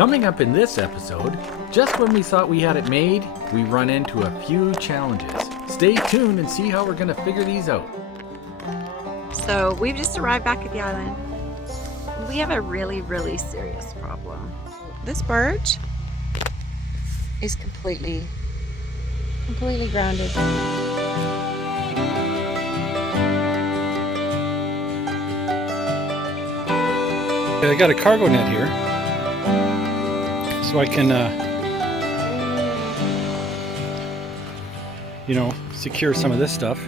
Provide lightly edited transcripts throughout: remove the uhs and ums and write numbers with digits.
Coming up in this episode, just when we thought we had it made, we run into a few challenges. Stay tuned and see how we're going to figure these out. So we've just arrived back at the island. We have a really, really serious problem. This barge is completely grounded. I got a cargo net here, so I can, secure some of this stuff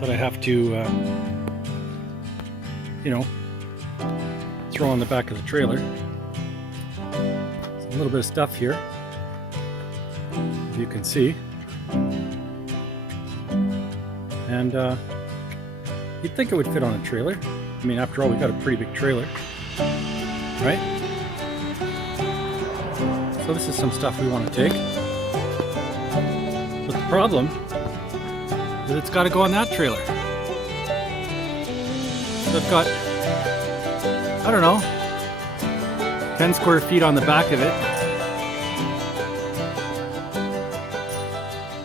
that I have to, throw on the back of the trailer. A little bit of stuff here, as you can see, and you'd think it would fit on a trailer. I mean, after all, we got a pretty big trailer, right? So this is some stuff we want to take. But the problem is it's got to go on that trailer. So I've got, I don't know, 10 square feet on the back of it.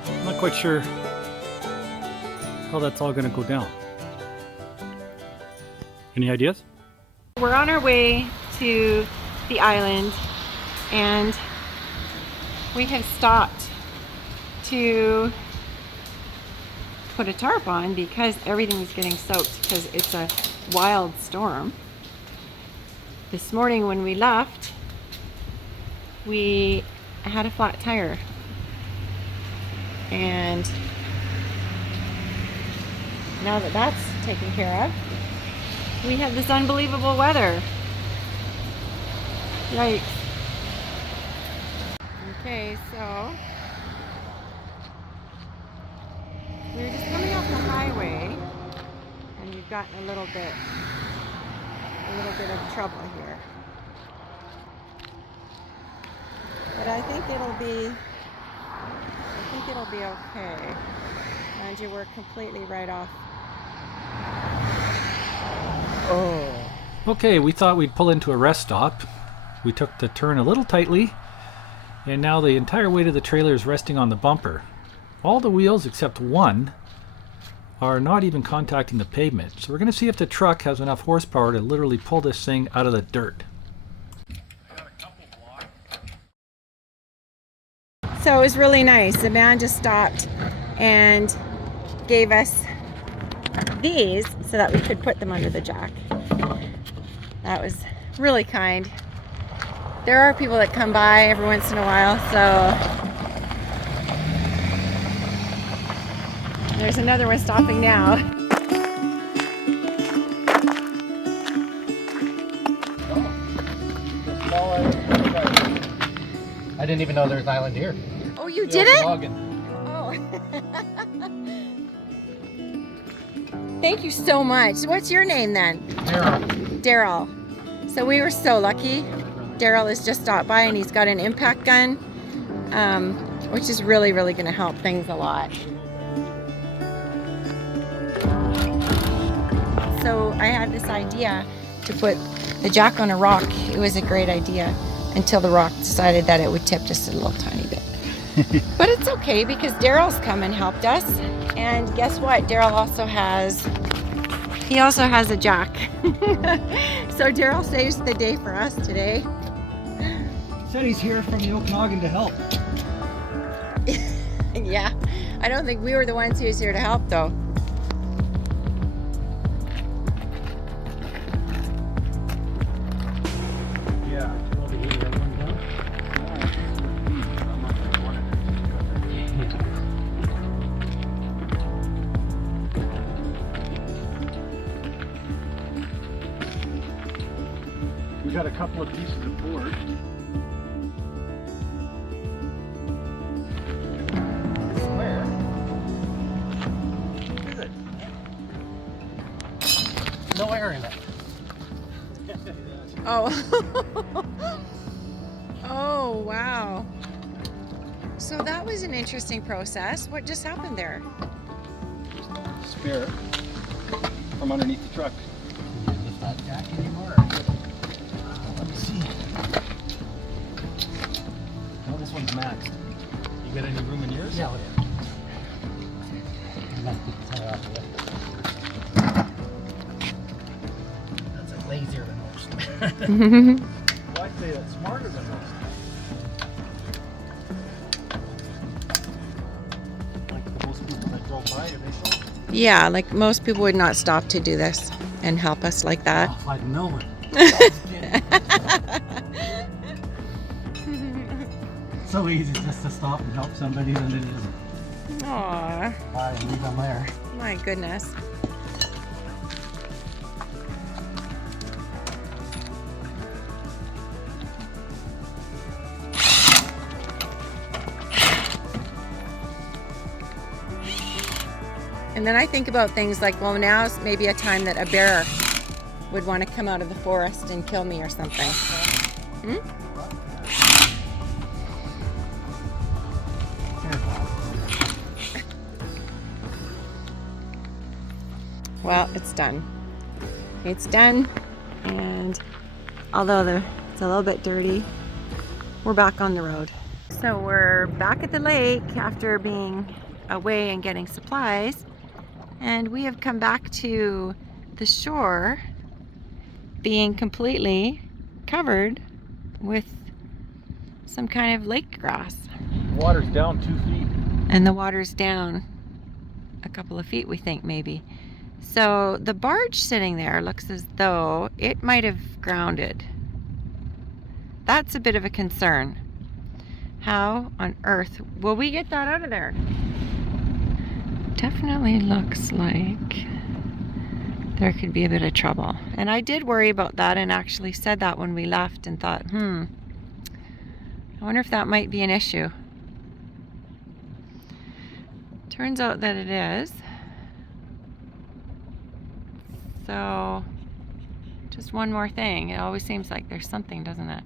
I'm not quite sure how that's all going to go down. Any ideas? We're on our way to the island and we have stopped to put a tarp on because everything is getting soaked because it's a wild storm. This morning when we left, we had a flat tire and now that that's taken care of, we have this unbelievable weather. Yikes. Okay, so we were just coming off the highway and we've gotten a little bit of trouble here. But I think it'll be okay. Mind you, we're completely right off. Okay, we thought we'd pull into a rest stop. We took the turn a little tightly, and now the entire weight of the trailer is resting on the bumper. All the wheels except one are not even contacting the pavement. So we're going to see if the truck has enough horsepower to literally pull this thing out of the dirt. So it was really nice. The man just stopped and gave us these so that we could put them under the jack. That was really kind. There are people that come by every once in a while, so there's another one stopping now. I didn't even know there was an island here. Oh, you didn't? Oh. Thank you so much. What's your name then? Darryl. So we were so lucky. Darryl has just stopped by and he's got an impact gun, which is really, really going to help things a lot. So I had this idea to put the jack on a rock. It was a great idea until the rock decided that it would tip just a little tiny bit. But it's okay because Darryl's come and helped us. And guess what? Darryl also has a jack. So Darryl saves the day for us today. He said he's here from the Okanagan to help. Yeah, I don't think we were the ones who was here to help though. We got a couple of pieces of board. Where? Is it? No air in it. Oh. Oh, wow. So that was an interesting process. What just happened there? Spare from underneath the truck. Is that jack anymore? Let me see. maxed. You got any room in yours? Yeah, yeah. I'm gonna keep the tire off of it. That's like lazier than most. Well, I'd say that's smarter than most. Like the most people that drove by, do they stop? Yeah, like most people would not stop to do this and help us like that. Oh, if I'd known. So easy just to stop and help somebody than it is. Aw, Bye, and leave them there. my goodness. And then I think about things like, well, now's maybe a time that a bear would want to come out of the forest and kill me or something. Hmm? Well, it's done. It's done, and although it's a little bit dirty, we're back on the road. So we're back at the lake after being away and getting supplies, and we have come back to the shore being completely covered with some kind of lake grass. Water's down 2 feet. And the water's down a couple of feet, we think, maybe. So the barge sitting there looks as though it might have grounded. That's a bit of a concern. How on earth will we get that out of there? Definitely looks like there could be a bit of trouble. And I did worry about that and actually said that when we left and thought, I wonder if that might be an issue. Turns out that it is. So, just one more thing. It always seems like there's something, doesn't it?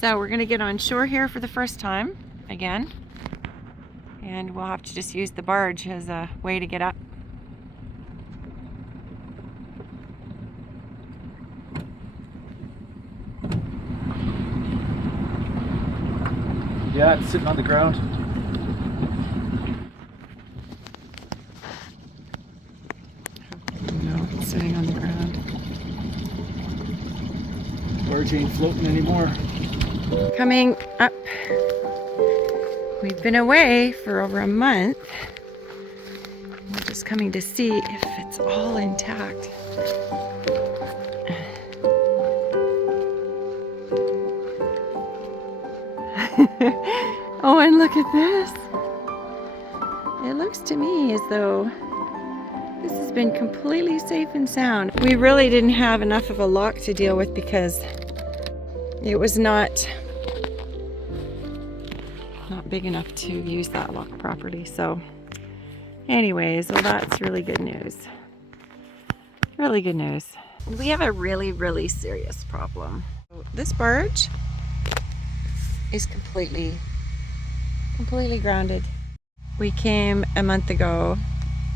So we're gonna get on shore here for the first time, again. And we'll have to just use the barge as a way to get up. Yeah, it's sitting on the ground. No, it's sitting on the ground. Barge ain't floating anymore. Coming up. We've been away for over a month. We're just coming to see if it's all intact. Oh, and look at this. It looks to me as though this has been completely safe and sound. We really didn't have enough of a lock to deal with because it was not big enough to use that lock properly. So anyways, well, that's really good news. Really good news. We have a really, really serious problem. This barge is completely grounded. We came a month ago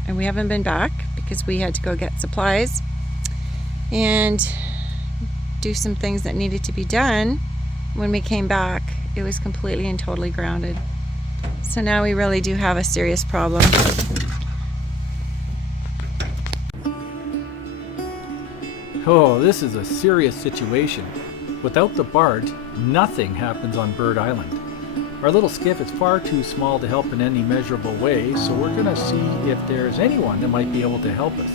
and we haven't been back because we had to go get supplies and do some things that needed to be done. When we came back, it was completely and totally grounded. So now we really do have a serious problem. Oh, this is a serious situation. Without the barge, nothing happens on Bird Island. Our little skiff is far too small to help in any measurable way, so we're gonna see if there's anyone that might be able to help us.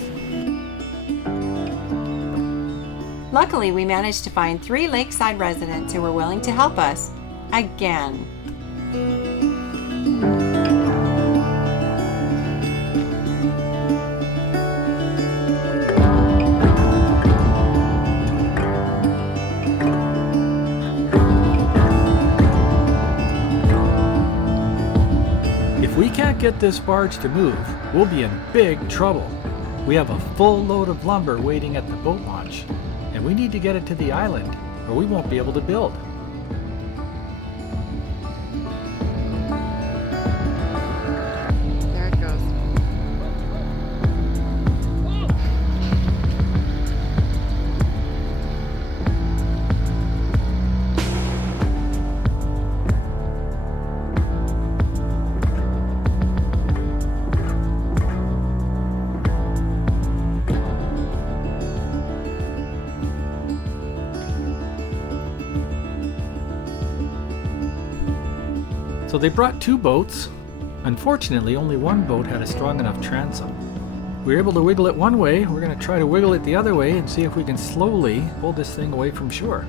Luckily, we managed to find 3 lakeside residents who were willing to help us again. If we can't get this barge to move, we'll be in big trouble. We have a full load of lumber waiting at the boat launch, and we need to get it to the island, or we won't be able to build. There it goes. So they brought 2 boats. Unfortunately, only one boat had a strong enough transom. We were able to wiggle it one way. We're going to try to wiggle it the other way and see if we can slowly pull this thing away from shore.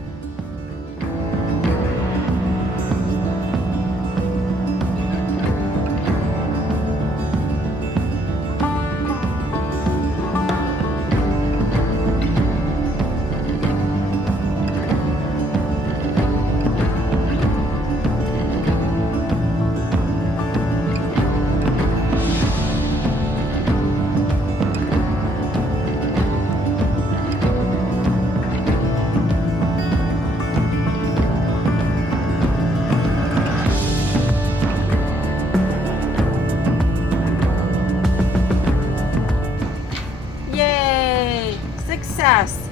Success!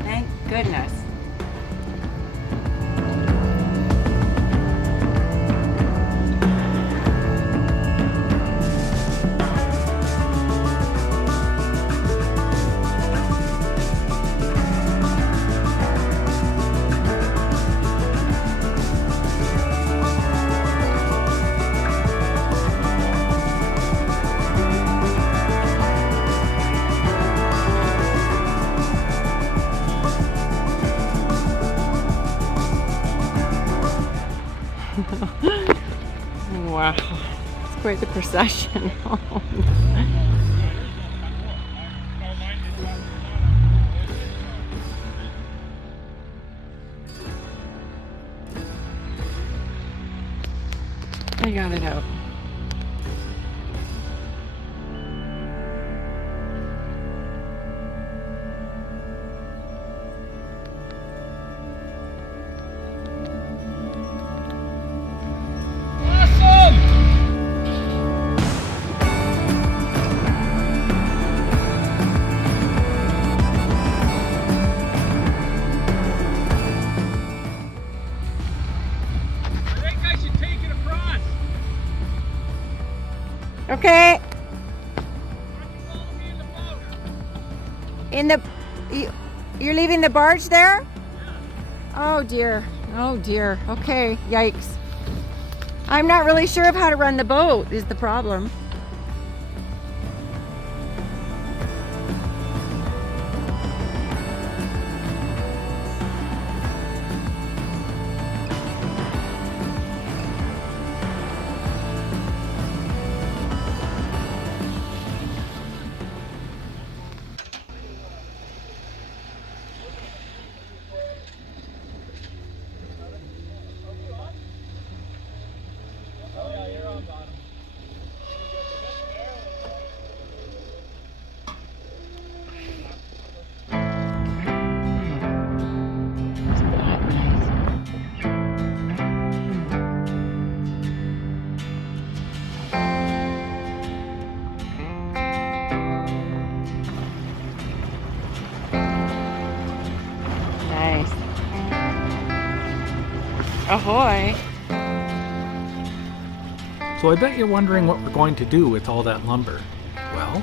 Thank goodness. Wow, it's quite the procession. I got it out. Okay. You're leaving the barge there? Oh dear. Oh dear. Okay. Yikes. I'm not really sure of how to run the boat is the problem. Nice. Ahoy. So I bet you're wondering what we're going to do with all that lumber. Well,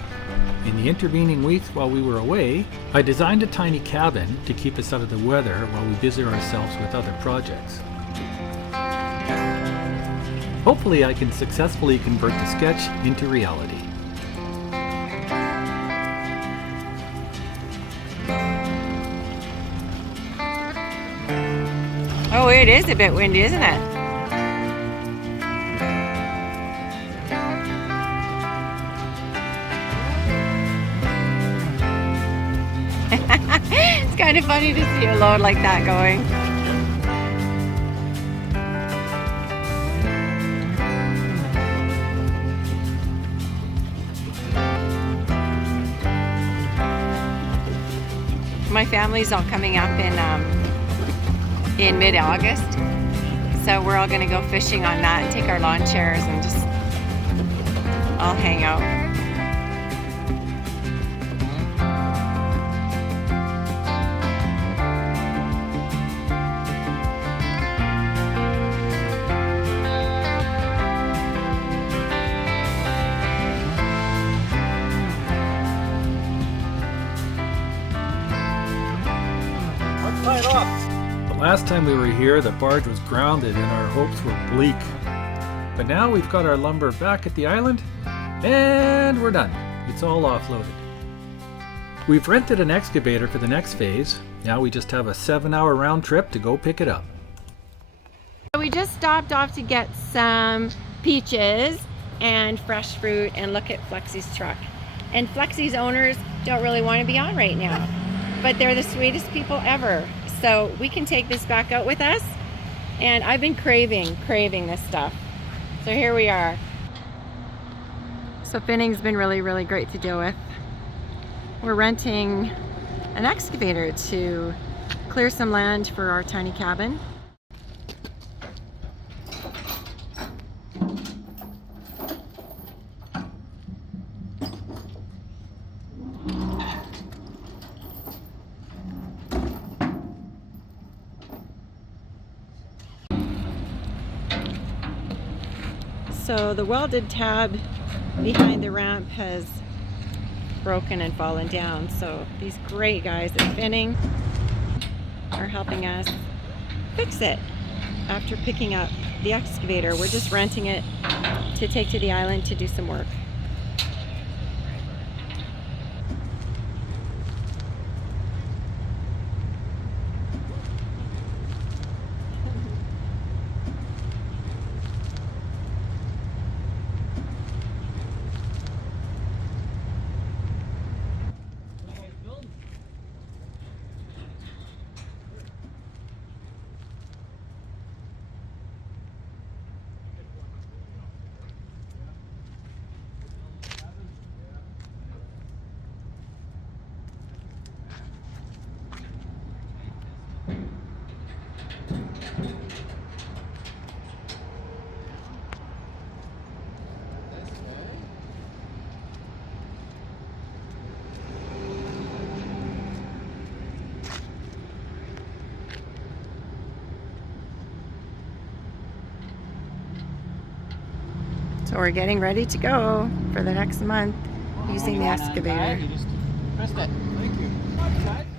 in the intervening weeks while we were away, I designed a tiny cabin to keep us out of the weather while we busy ourselves with other projects. Hopefully I can successfully convert the sketch into reality. Oh, it is a bit windy, isn't it? It's kind of funny to see a load like that going. My family's all coming up in mid-August, so we're all gonna go fishing on that and take our lawn chairs and just all hang out. Let's tie it off. Last time we were here, the barge was grounded and our hopes were bleak. But now we've got our lumber back at the island, and we're done. It's all offloaded. We've rented an excavator for the next phase. Now we just have a 7-hour round trip to go pick it up. We just stopped off to get some peaches and fresh fruit and look at Flexie's truck. And Flexie's owners don't really want to be on right now, but they're the sweetest people ever. So we can take this back out with us, and I've been craving this stuff. So here we are. So Finning's been really great to deal with. We're renting an excavator to clear some land for our tiny cabin. So the welded tab behind the ramp has broken and fallen down. So these great guys at Finning are helping us fix it after picking up the excavator. We're just renting it to take to the island to do some work. So we're getting ready to go for the next month using the excavator. Thank you.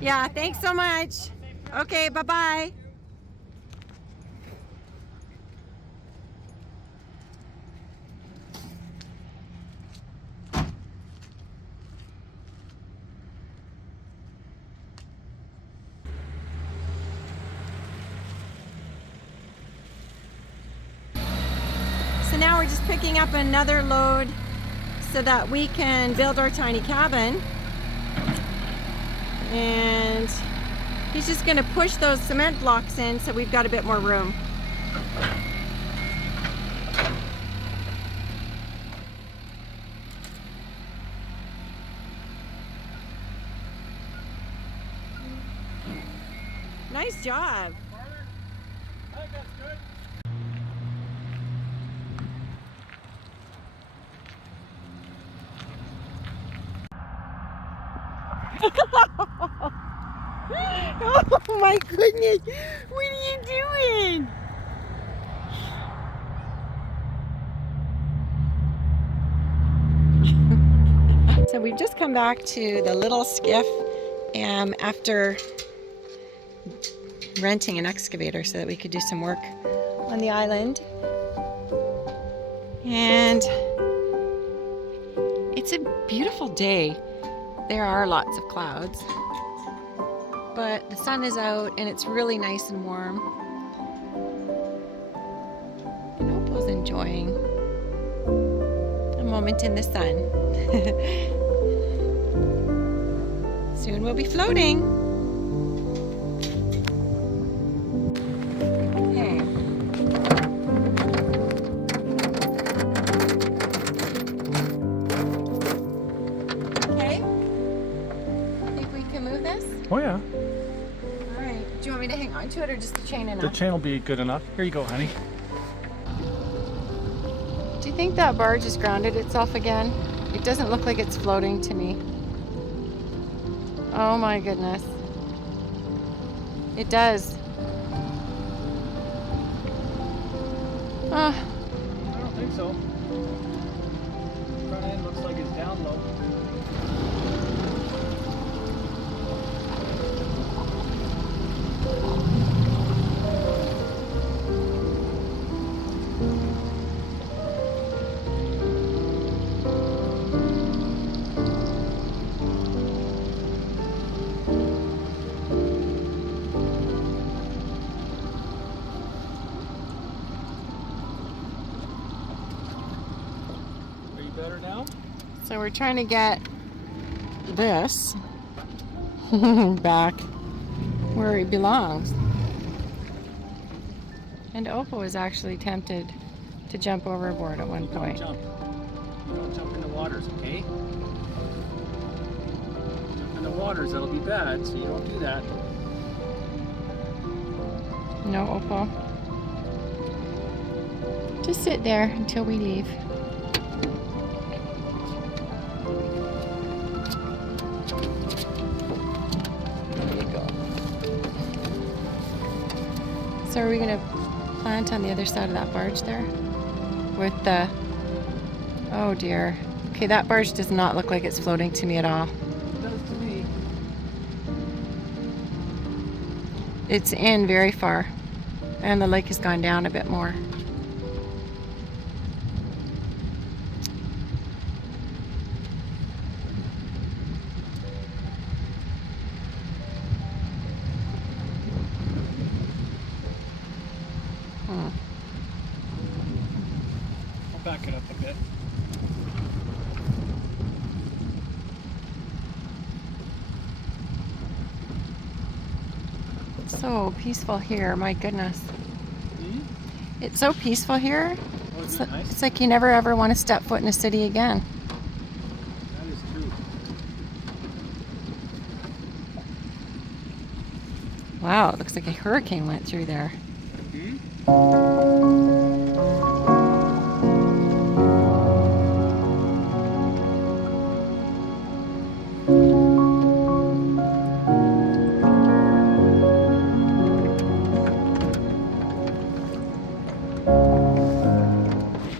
Yeah, thanks so much. Okay, bye-bye. So now we're just picking up another load so that we can build our tiny cabin. And he's just going to push those cement blocks in so we've got a bit more room. Nice job. I think that's good. Oh my goodness, what are you doing? So we've just come back to the little skiff after renting an excavator so that we could do some work on the island. And it's a beautiful day. There are lots of clouds, but the sun is out and it's really nice and warm. And Opal's enjoying a moment in the sun. Soon we'll be floating. Okay. Okay. Think we can move this? Oh yeah, All right. Do you want me to hang on to it or just the chain the enough? chain will be good enough. Here you go, honey. Do you think that barge has grounded itself again? It doesn't look like it's floating to me. Oh my goodness. It does. Ah, I don't think so. Front end looks like it's down low. So we're trying to get this back where it belongs. And Opal was actually tempted to jump overboard at one point. Don't jump in the waters, okay? Jump in the waters, that'll be bad, so you don't do that. No, Opal. Just sit there until we leave. There you go. So are we going to plant on the other side of that barge there? With the... Oh dear. Okay, that barge does not look like it's floating to me at all. It does to me. It's in very far. And the lake has gone down a bit more. I'll back it up a bit. So peaceful here, my goodness. It's so peaceful here. Oh, isn't it nice? It's like you never ever want to step foot in a city again. That is true. Wow, it looks like a hurricane went through there.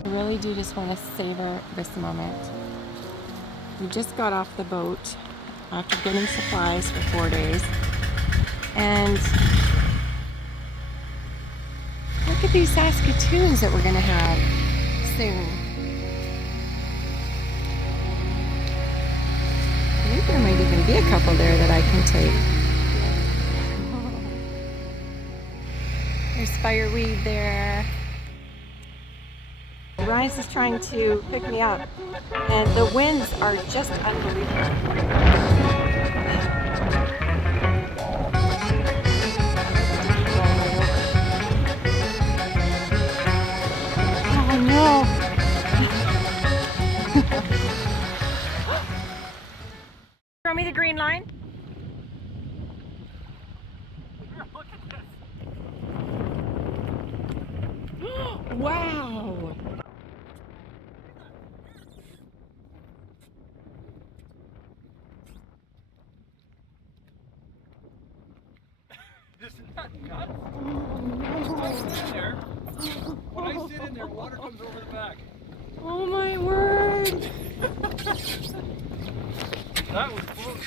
I really do just want to savor this moment. We just got off the boat after getting supplies for 4 days. And look at these Saskatoons that we're going to have soon. I think there might even be a couple there that I can take. There's fireweed there. Rise is trying to pick me up, and the winds are just unbelievable. Oh no! Throw me the green line. Look at this. Wow! Isn't that nuts? I sit in there. When I sit in there, water comes over the back. Oh my word! That was close.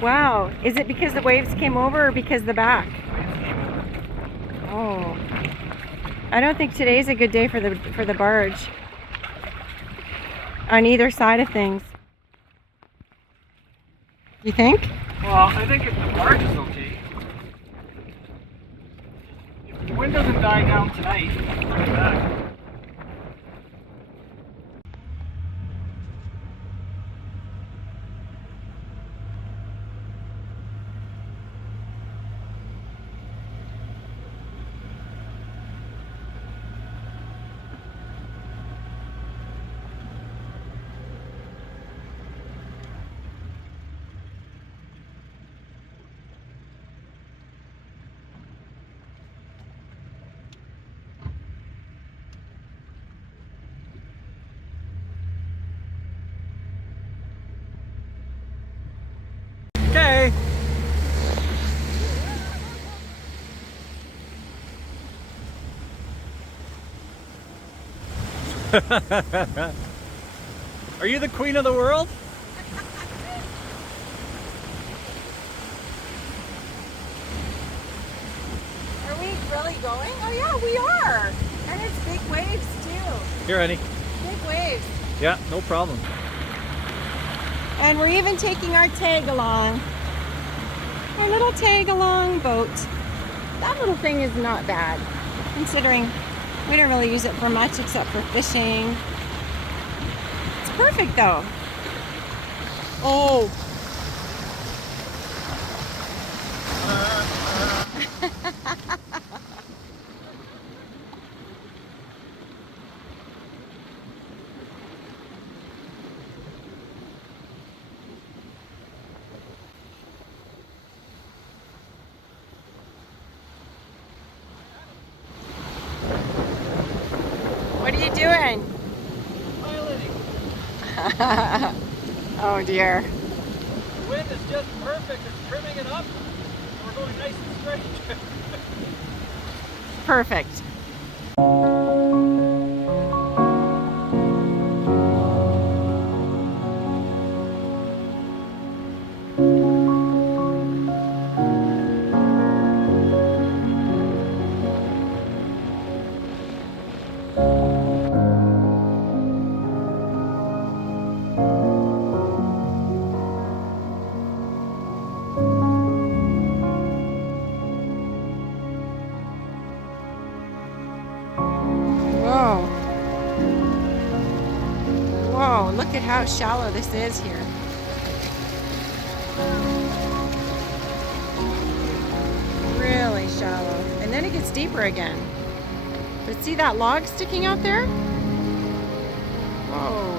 Wow. Is it because the waves came over or because the back? Oh. I don't think today's a good day for the barge. On either side of things. You think? Well, I think if the barge is okay. If the wind doesn't die down tonight, I'll bring it back. Okay. Are you the queen of the world? Are we really going? Oh yeah, we are. And it's big waves too. Here, honey. Big waves. Yeah, no problem. And we're even taking our tag along. Our little tag along boat. That little thing is not bad, considering We don't really use it for much except for fishing. It's perfect though. Oh. What are you doing? Piloting. Oh dear. The wind is just perfect. It's trimming it up. We're going nice and straight. Perfect. Whoa. Whoa, look at how shallow this is here. Really shallow. And then it gets deeper again. But see that log sticking out there? Whoa.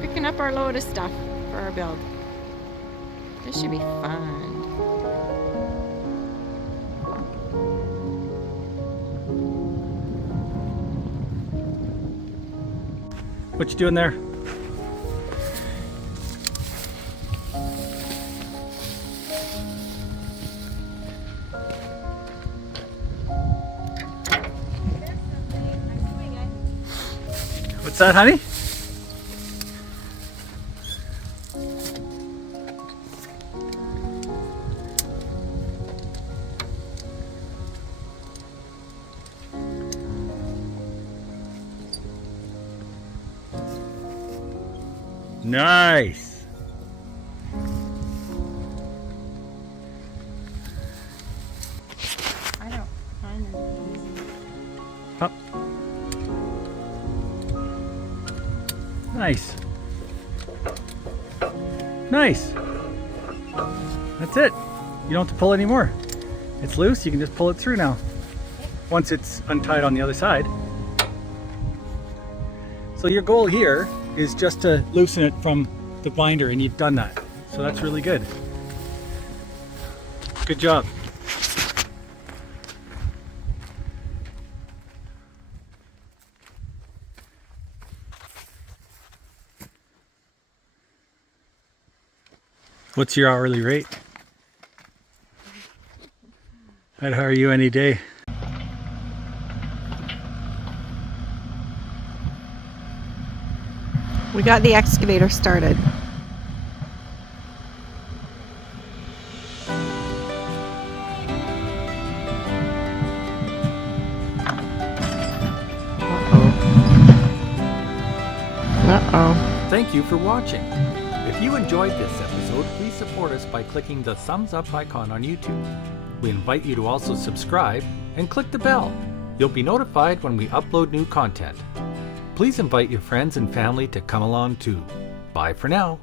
Picking up our load of stuff for our build. This should be fun. What you doing there? What's that, honey? Nice. I don't find them easy. Up. Nice. Nice. That's it. You don't have to pull anymore. It's loose, you can just pull it through now. Once it's untied on the other side. So your goal here is just to loosen it from the binder, and you've done that. So that's really good. Good job. What's your hourly rate? I'd hire you any day. We got the excavator started. Uh-oh. Thank you for watching. If you enjoyed this episode, please support us by clicking the thumbs up icon on YouTube. We invite you to also subscribe and click the bell. You'll be notified when we upload new content. Please invite your friends and family to come along too. Bye for now.